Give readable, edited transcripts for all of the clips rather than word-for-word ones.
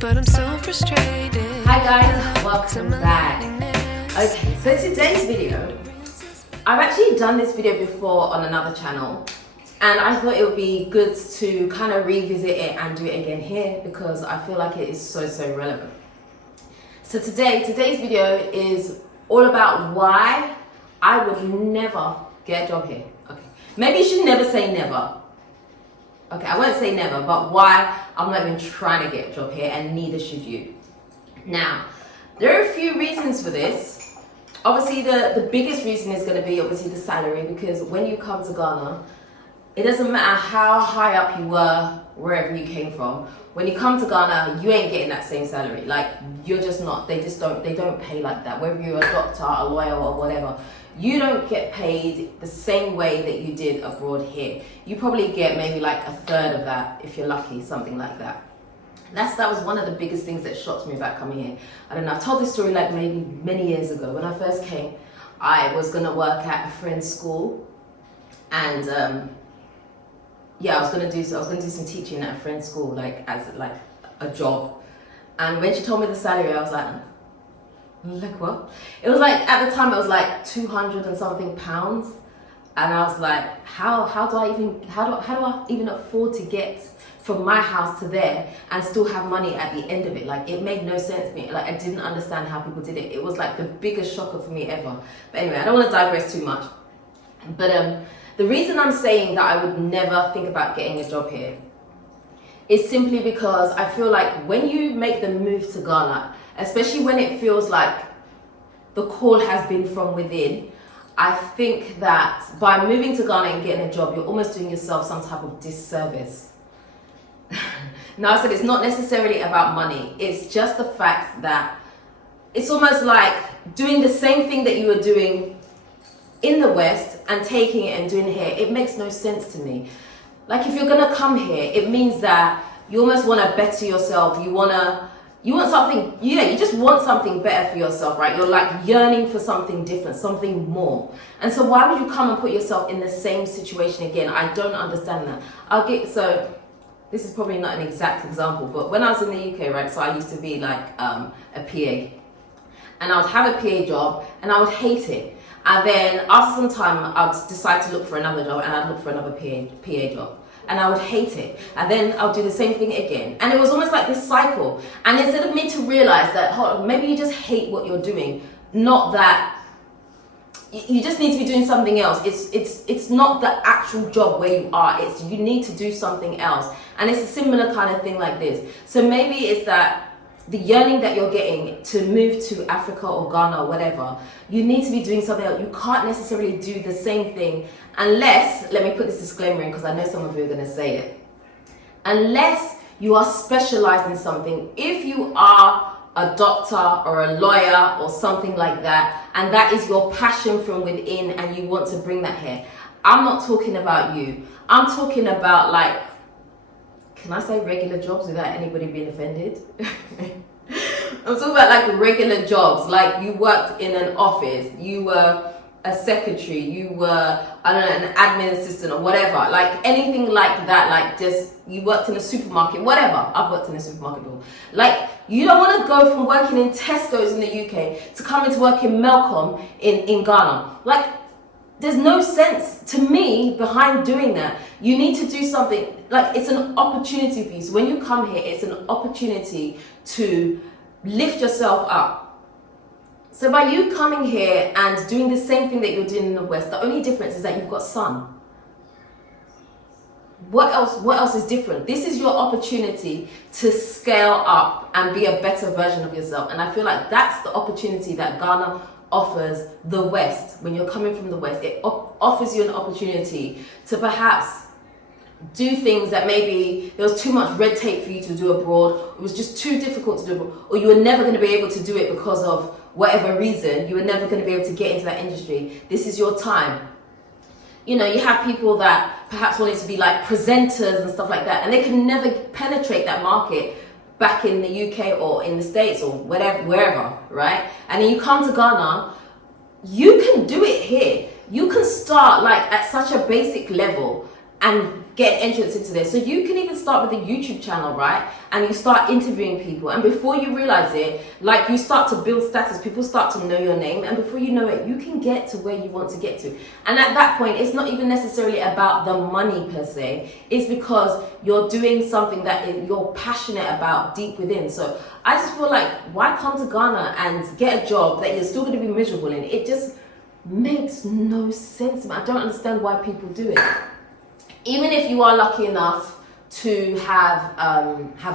but I'm so frustrated. Hi guys, welcome back. Okay, so today's video, I've actually done this video before on another channel, and I thought it would be good to kind of revisit it and do it again here because I feel like it is so relevant. So today's video is all about why I would never get a job here. Okay, maybe you should never say never. Okay, I won't say never, but why I'm not even trying to get a job here, and neither should you. Now, there are a few reasons for this. Obviously, the biggest reason is going to be obviously the salary, because when you come to Ghana, it doesn't matter how high up you were, wherever you came from. When you come to Ghana, you ain't getting that same salary. Like, you're just not. They don't pay like that. Whether you're a doctor, a lawyer, or whatever, you don't get paid the same way that you did abroad here. You probably get maybe like a third of that if you're lucky, something like that. That was one of the biggest things that shocked me about coming here. I don't know, I've told this story like maybe many years ago. When I first came, I was gonna work at a friend's school, and I was gonna do some teaching at a friend's school, like as like a job. And when she told me the salary, I was like what? It was like, at the time it was like 200 and something pounds, and I was like, how do I even afford to get from my house to there and still have money at the end of it? Like, it made no sense to me. Like, I didn't understand how people did it. It was like the biggest shocker for me ever. But anyway, I don't want to digress too much. But the reason I'm saying that I would never think about getting a job here is simply because I feel like when you make the move to Ghana, especially when it feels like the call has been from within, I think that by moving to Ghana and getting a job, you're almost doing yourself some type of disservice. Now, I said it's not necessarily about money. It's just the fact that it's almost like doing the same thing that you were doing in the West and taking it and doing it here. It makes no sense to me. Like, if you're gonna come here, it means that you almost want to better yourself. You want something, you just want something better for yourself, right? You're like yearning for something different, something more. And so why would you come and put yourself in the same situation again? I don't understand that. So this is probably not an exact example, but when I was in the UK, right, so I used to be like a PA, and I would have a PA job and I would hate it. And then after some time, I would decide to look for another job, and I'd look for another PA job. And I would hate it. And then I'll do the same thing again. And it was almost like this cycle. And instead of me to realize that, hold on, maybe you just hate what you're doing, not that you just need to be doing something else. It's not the actual job where you are. It's you need to do something else. And it's a similar kind of thing like this. So maybe it's that the yearning that you're getting to move to Africa or Ghana or whatever, you need to be doing something else. You can't necessarily do the same thing unless, let me put this disclaimer in because I know some of you are going to say it, unless you are specialized in something. If you are a doctor or a lawyer or something like that, and that is your passion from within and you want to bring that here, I'm not talking about you. I'm talking about, like, can I say regular jobs without anybody being offended? I'm talking about like regular jobs, like you worked in an office, you were a secretary, you were, I don't know, an admin assistant or whatever, like anything like that, like just you worked in a supermarket, whatever. I've worked in a supermarket before. Like, you don't want to go from working in Tesco's in the UK to coming to work in Melcom in Ghana. Like, there's no sense to me behind doing that. You need to do something, like, it's an opportunity for you. So when you come here, it's an opportunity to lift yourself up. So by you coming here and doing the same thing that you're doing in the West, the only difference is that you've got sun. What else is different? This is your opportunity to scale up and be a better version of yourself. And I feel like that's the opportunity that Ghana offers the West. When you're coming from the West, it offers you an opportunity to perhaps do things that maybe there was too much red tape for you to do abroad, it was just too difficult to do abroad, or you were never going to be able to do it because of whatever reason, you were never going to be able to get into that industry. This is your time. You know, you have people that perhaps wanted to be like presenters and stuff like that, and they can never penetrate that market back in the UK or in the States or whatever, wherever, right? And then you come to Ghana, you can do it here. You can start like at such a basic level and get an entrance into this. So you can even start with a YouTube channel, right? And you start interviewing people, and before you realize it, like, you start to build status, people start to know your name, and before you know it, you can get to where you want to get to. And at that point, it's not even necessarily about the money per se, it's because you're doing something that you're passionate about deep within. So I just feel like, why come to Ghana and get a job that you're still going to be miserable in? It just makes no sense to me. I don't understand why people do it. Even if you are lucky enough to have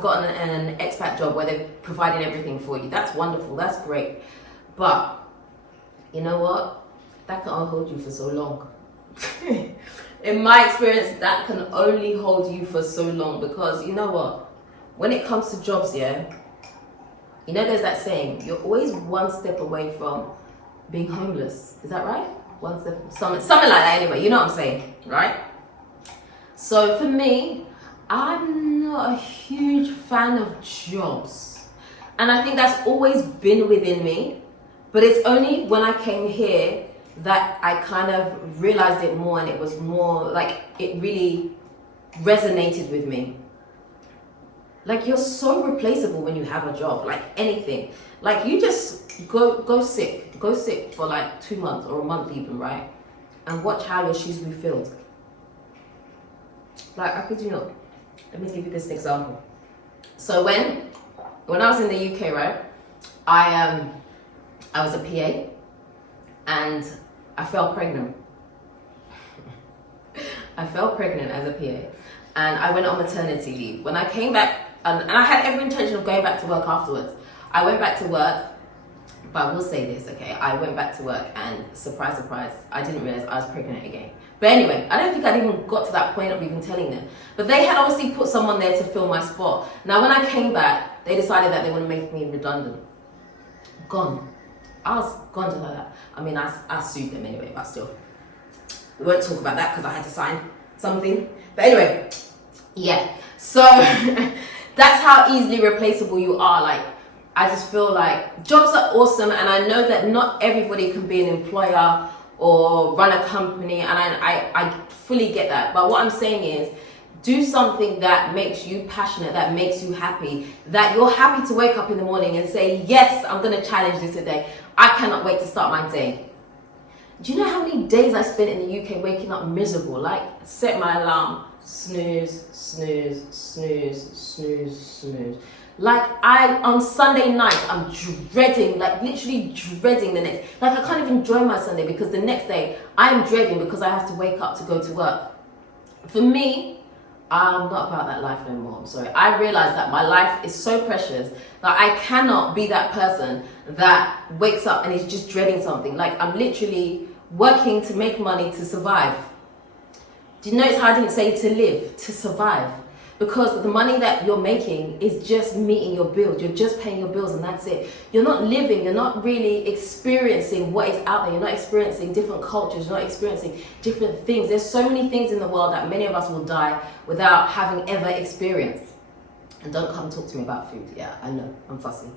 gotten an expat job where they've provided everything for you, that's wonderful, that's great. But you know what? That can only hold you for so long. In my experience, that can only hold you for so long, because you know what? When it comes to jobs, yeah, you know, there's that saying, you're always one step away from being homeless. Is that right? One step, something like that anyway, you know what I'm saying, right? So for me, I'm not a huge fan of jobs. And I think that's always been within me. But it's only when I came here that I kind of realized it more, and it was more like, it really resonated with me. Like, you're so replaceable when you have a job, like anything. Like, you just go sick for like 2 months or a month even, right? And watch how your shoes will be filled. Like, I kid you not. Let me give you this example. So when I was in the UK, right, I was a PA, and I fell pregnant. I fell pregnant as a PA, and I went on maternity leave. When I came back, and I had every intention of going back to work afterwards. I went back to work, but I will say this, okay? I went back to work, and surprise, surprise, I didn't realize I was pregnant again. But anyway, I don't think I'd even got to that point of even telling them. But they had obviously put someone there to fill my spot. Now, when I came back, they decided that they want to make me redundant. Gone. I was gone to that. I mean, I sued them anyway, but still. We won't talk about that because I had to sign something. But anyway, yeah. So that's how easily replaceable you are. Like, I just feel like jobs are awesome, and I know that not everybody can be an employer or run a company, and I fully get that. But what I'm saying is, do something that makes you passionate, that makes you happy, that you're happy to wake up in the morning and say, yes, I'm going to challenge this today. I cannot wait to start my day. Do you know how many days I spent in the UK waking up miserable? Like, set my alarm, snooze, snooze, snooze, snooze, snooze. Like, on Sunday night, I'm dreading, like literally dreading the next, like I can't even enjoy my Sunday, because the next day I'm dreading because I have to wake up to go to work. For me, I'm not about that life no more. I'm sorry. I realize that my life is so precious that I cannot be that person that wakes up and is just dreading something. Like, I'm literally working to make money to survive. Do you notice how I didn't say to live, to survive? Because the money that you're making is just meeting your bills. You're just paying your bills, and that's it. You're not living. You're not really experiencing what is out there. You're not experiencing different cultures. You're not experiencing different things. There's so many things in the world that many of us will die without having ever experienced. And don't come talk to me about food. Yeah, I know, I'm fussy.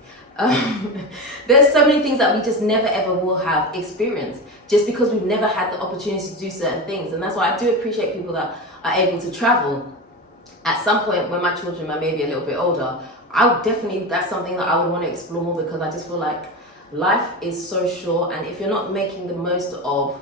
There's so many things that we just never ever will have experienced, just because we've never had the opportunity to do certain things. And that's why I do appreciate people that are able to travel. At some point, when my children are maybe a little bit older, that's something that I would want to explore more, because I just feel like life is so short, and if you're not making the most of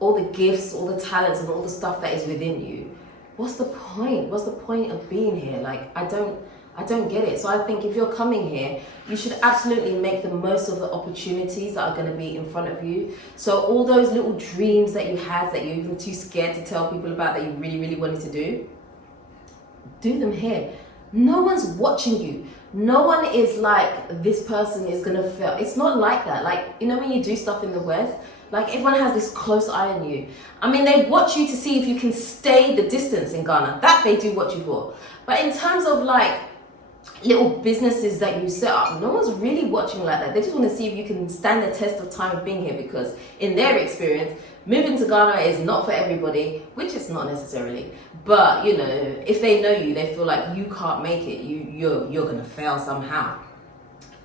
all the gifts, all the talents, and all the stuff that is within you, what's the point? What's the point of being here? Like, I don't get it. So I think if you're coming here, you should absolutely make the most of the opportunities that are going to be in front of you. So all those little dreams that you had that you're even too scared to tell people about, that you really, really wanted to do them here. No one's watching you. No one is like, this person is gonna fail. It's not like that. Like, you know, when you do stuff in the West, like, everyone has this close eye on you. I mean, they watch you to see if you can stay the distance in Ghana. That they do watch you for. But in terms of like little businesses that you set up, no one's really watching like that. They just want to see if you can stand the test of time of being here, because in their experience, moving to Ghana is not for everybody, which it's not necessarily. But, you know, if they know you, they feel like you can't make it. You're going to fail somehow.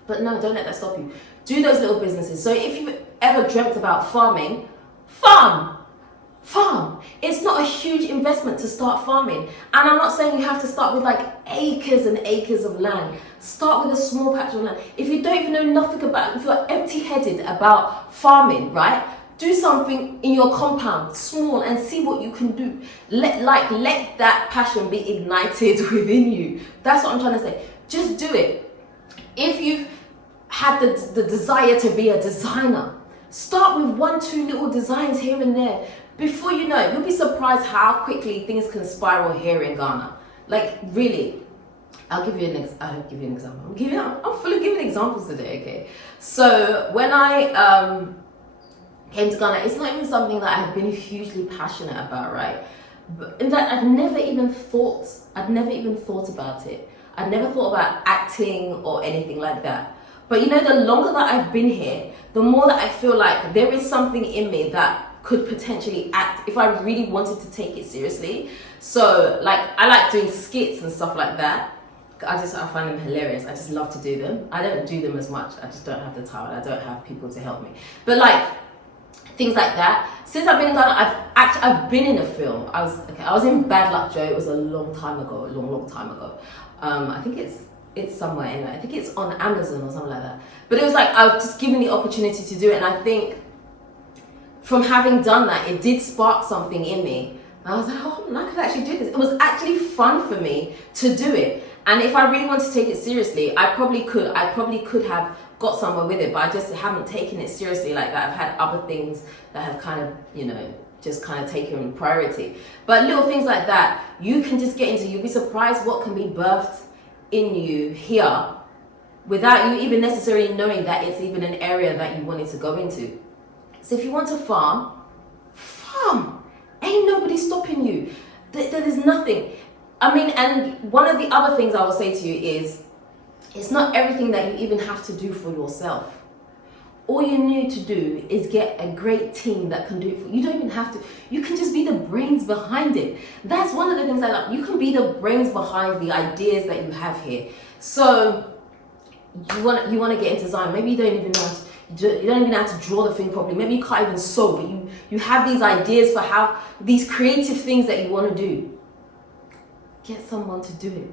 But no, don't let that stop you. Do those little businesses. So if you've ever dreamt about farming, farm. farm. It's not a huge investment to start farming. And I'm not saying you have to start with like acres and acres of land. Start with a small patch of land. If you don't even know nothing about, if you're empty-headed about farming, right? Do something in your compound, small, and see what you can do. Let that passion be ignited within you. That's what I'm trying to say. Just do it. If you've had the desire to be a designer, start with 1-2 little designs here and there. Before you know it, you'll be surprised how quickly things can spiral here in Ghana. Like, really. I'll give you an example. I'm full of giving examples today, okay? So when I came to Ghana, it's not even something that I have been hugely passionate about, right? But in fact, I'd never even thought about it. I'd never thought about acting or anything like that. But you know, the longer that I've been here, the more that I feel like there is something in me that could potentially act if I really wanted to take it seriously. So like, I like doing skits and stuff like that. I find them hilarious. I just love to do them. I don't do them as much. I just don't have the time. I don't have people to help me. But like, things like that. Since I've been in Ghana, I've been in a film. I was in Bad Luck Joe. It was a long time ago. I think it's somewhere anyway. I think it's on Amazon or something like that. But it was like, I was just given the opportunity to do it, and I think from having done that, it did spark something in me. And I was like, oh, I could actually do this. It was actually fun for me to do it. And if I really wanted to take it seriously, I probably could have got somewhere with it, but I just haven't taken it seriously like that. I've had other things that have kind of, you know, just kind of taken priority. But little things like that, you can just get into. You'll be surprised what can be birthed in you here without you even necessarily knowing that it's even an area that you wanted to go into. So if you want to farm. Ain't nobody stopping you. There's nothing. I mean, and one of the other things I will say to you is, it's not everything that you even have to do for yourself. All you need to do is get a great team that can do it for you. You don't even have to. You can just be the brains behind it. That's one of the things I love. You can be the brains behind the ideas that you have here. So you want to get into design. Maybe you don't even know how to draw the thing properly. Maybe you can't even sew, but you have these ideas for how these creative things that you want to do. Get someone to do it.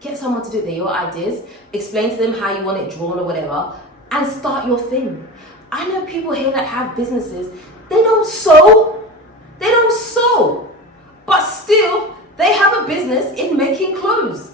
They're your ideas. Explain to them how you want it drawn or whatever, and start your thing. I know people here that have businesses. They don't sew, but still they have a business in making clothes.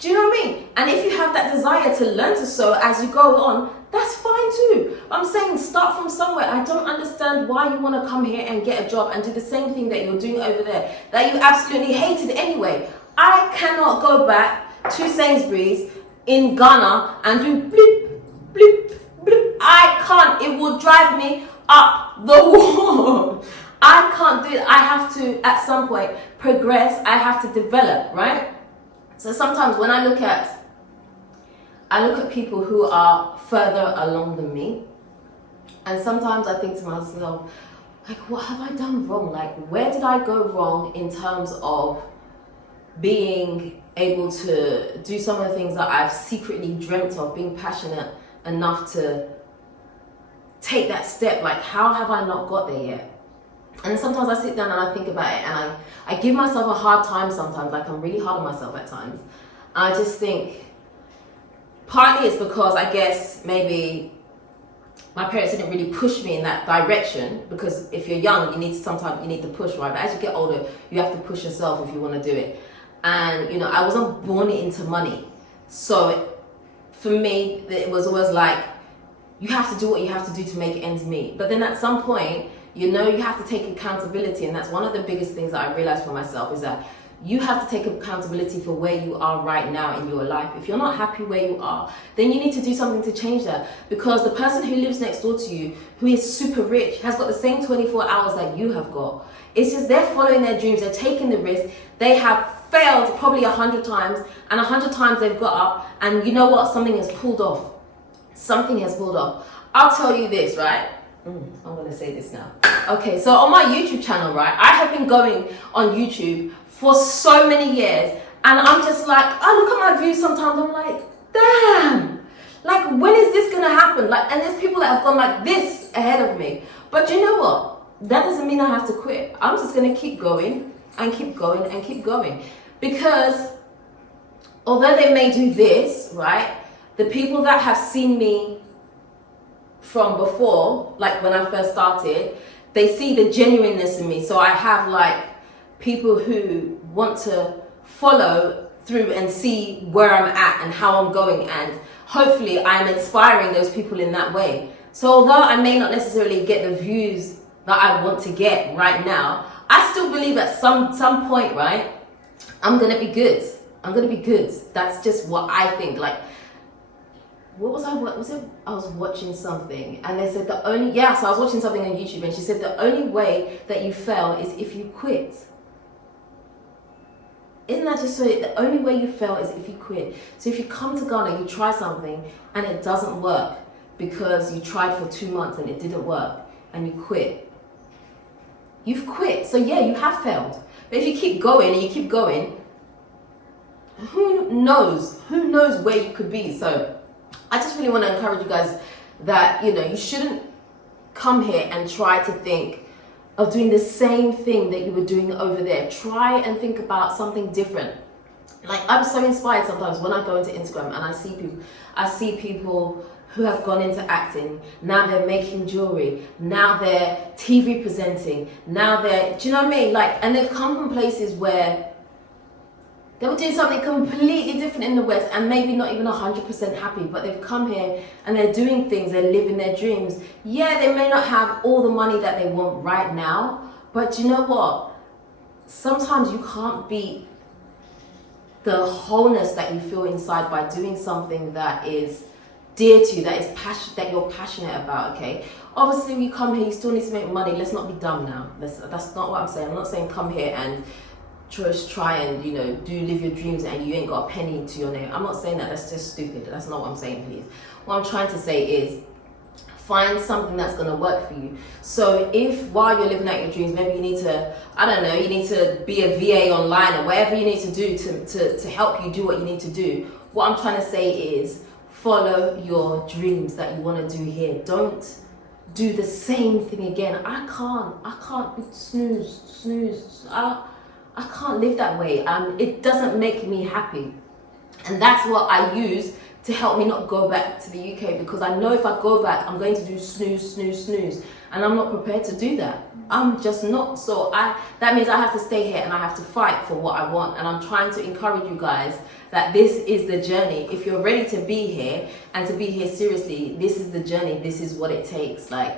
Do you know what I mean? And if you have that desire to learn to sew as you go on, that's fine too. I'm saying start from somewhere. I don't understand why you want to come here and get a job and do the same thing that you're doing over there that you absolutely hated anyway. I cannot go back to Sainsbury's in Ghana and do bleep, bleep, bleep. I can't. It will drive me up the wall. I can't do it. I have to, at some point, progress. I have to develop, right? So sometimes when I look at people who are further along than me, and sometimes I think to myself, like, what have I done wrong? Like, where did I go wrong in terms of being able to do some of the things that I've secretly dreamt of, being passionate enough to take that step? Like, how have I not got there yet? And sometimes I sit down and I think about it, and I give myself a hard time sometimes. Like, I'm really hard on myself at times. I just think partly it's because I guess maybe my parents didn't really push me in that direction, because if you're young, you need the push, right? But as you get older, you have to push yourself if you want to do it. And, you know, I wasn't born into money. So for me, it was always like, you have to do what you have to do to make ends meet. But then at some point, you know, you have to take accountability. And that's one of the biggest things that I realized for myself, is that you have to take accountability for where you are right now in your life. If you're not happy where you are, then you need to do something to change that. Because the person who lives next door to you, who is super rich, has got the same 24 hours that you have got. It's just they're following their dreams, they're taking the risk. They have failed probably 100 times, and 100 times they've got up, and you know what? Something has pulled off. I'll tell you this, right? I'm gonna say this now. Okay, so on my YouTube channel, right, I have been going on YouTube for so many years, and I'm just like, I look at my views sometimes, I'm like, damn, like, when is this gonna happen? Like, and there's people that have gone like this ahead of me. But you know what? that doesn't mean I have to quit. I'm just going to keep going and keep going and keep going. Because although they may do this, right, the people that have seen me from before, like when I first started, they see the genuineness in me. So I have like people who want to follow through and see where I'm at and how I'm going, and hopefully I'm inspiring those people in that way. So although I may not necessarily get the views that I want to get right now, I still believe at some point, right, I'm gonna be good. I'm gonna be good. That's just what I think. Like, what was it? I was watching something and they said so I was watching something on YouTube and she said the only way that you fail is if you quit. Isn't that just so? The only way you fail is if you quit. So if you come to Ghana, you try something and it doesn't work because you tried for 2 months and it didn't work and you quit. You've quit. So yeah, you have failed. But if you keep going and you keep going, who knows? Who knows where you could be? So I just really want to encourage you guys that, you know, you shouldn't come here and try to think of doing the same thing that you were doing over there. Try and think about something different. Like, I'm so inspired sometimes when I go into Instagram and I see people who have gone into acting. Now they're making jewelry. Now they're TV presenting. Now do you know what I mean? Like, and they've come from places where they were doing something completely different in the West and maybe not even 100% happy, but they've come here and they're doing things, they're living their dreams. Yeah, they may not have all the money that they want right now, but you know what? Sometimes you can't beat the wholeness that you feel inside by doing something that is dear to you, that you're passionate about, okay? Obviously, when you come here, you still need to make money. Let's not be dumb now. That's not what I'm saying. I'm not saying come here and just try and, you know, live your dreams and you ain't got a penny to your name. I'm not saying that. That's just stupid. That's not what I'm saying, please. What I'm trying to say is find something that's going to work for you. So if while you're living out your dreams, maybe you need to, I don't know, you need to be a VA online or whatever you need to do to help you do what you need to do. What I'm trying to say is follow your dreams that you want to do here. Don't do the same thing again. I can't be snooze. I can't live that way. It doesn't make me happy. And that's what I use to help me not go back to the UK, because I know if I go back, I'm going to do snooze. And I'm not prepared to do that. I'm just not. So that means I have to stay here and I have to fight for what I want. And I'm trying to encourage you guys that this is the journey. If you're ready to be here and to be here seriously, this is the journey. This is what it takes. Like,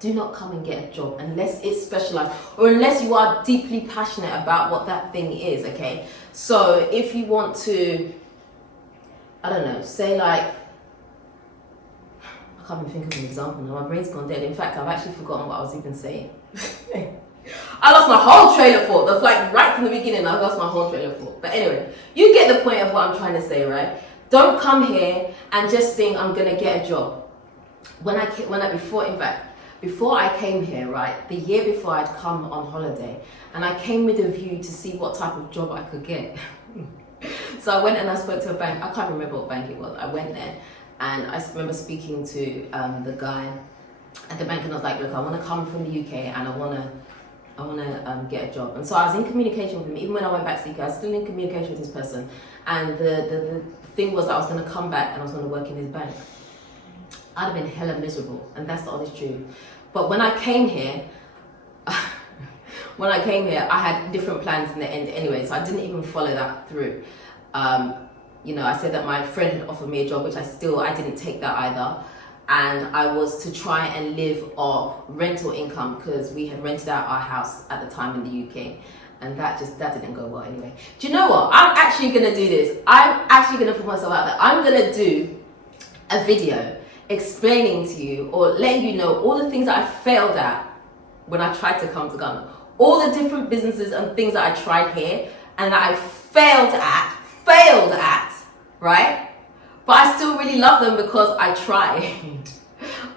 do not come and get a job unless it's specialized or unless you are deeply passionate about what that thing is, okay? So if you want to, I don't know, say like, I can't even think of an example now, my brain's gone dead. In fact, I've actually forgotten what I was even saying. I lost my whole train of thought. That's like right from the beginning, I lost my whole train of thought. But anyway, you get the point of what I'm trying to say, right? Don't come here and just think I'm gonna get a job. Before I came here, right, the year before I'd come on holiday, and I came with a view to see what type of job I could get. So I went and I spoke to a bank. I can't remember what bank it was. I went there and I remember speaking to the guy at the bank, and I was like, look, I want to come from the UK and I want to get a job. And so I was in communication with him. Even when I went back to the UK, I was still in communication with this person. And the thing was that I was going to come back and I was going to work in his bank. I'd have been hella miserable, and that's the honest truth. But when I came here, I had different plans in the end anyway, so I didn't even follow that through. You know, I said that my friend had offered me a job, which I didn't take that either. And I was to try and live off rental income because we had rented out our house at the time in the UK. And that didn't go well anyway. Do you know what? I'm actually going to do this. I'm actually going to put myself out there. I'm going to do a video explaining to you or letting you know all the things that I failed at when I tried to come to Ghana. All the different businesses and things that I tried here and that I failed at, right? But I still really love them because I tried.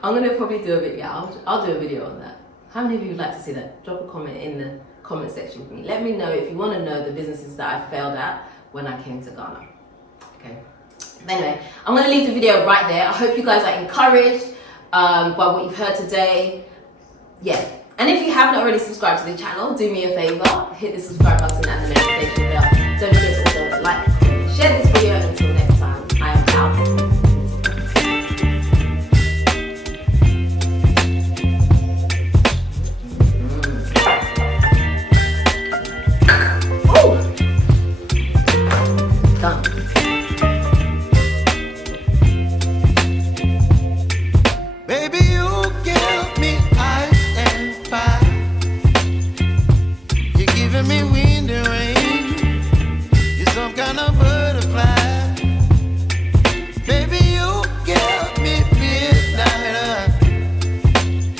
I'm going to probably do a video. I'll do a video on that. How many of you would like to see that? Drop a comment in the comment section for me. Let me know if you want to know the businesses that I failed at when I came to Ghana. Okay. But anyway, I'm going to leave the video right there. I hope you guys are encouraged by what you've heard today. Yeah, And if you haven't already subscribed to the channel, do me a favor, hit the subscribe button and the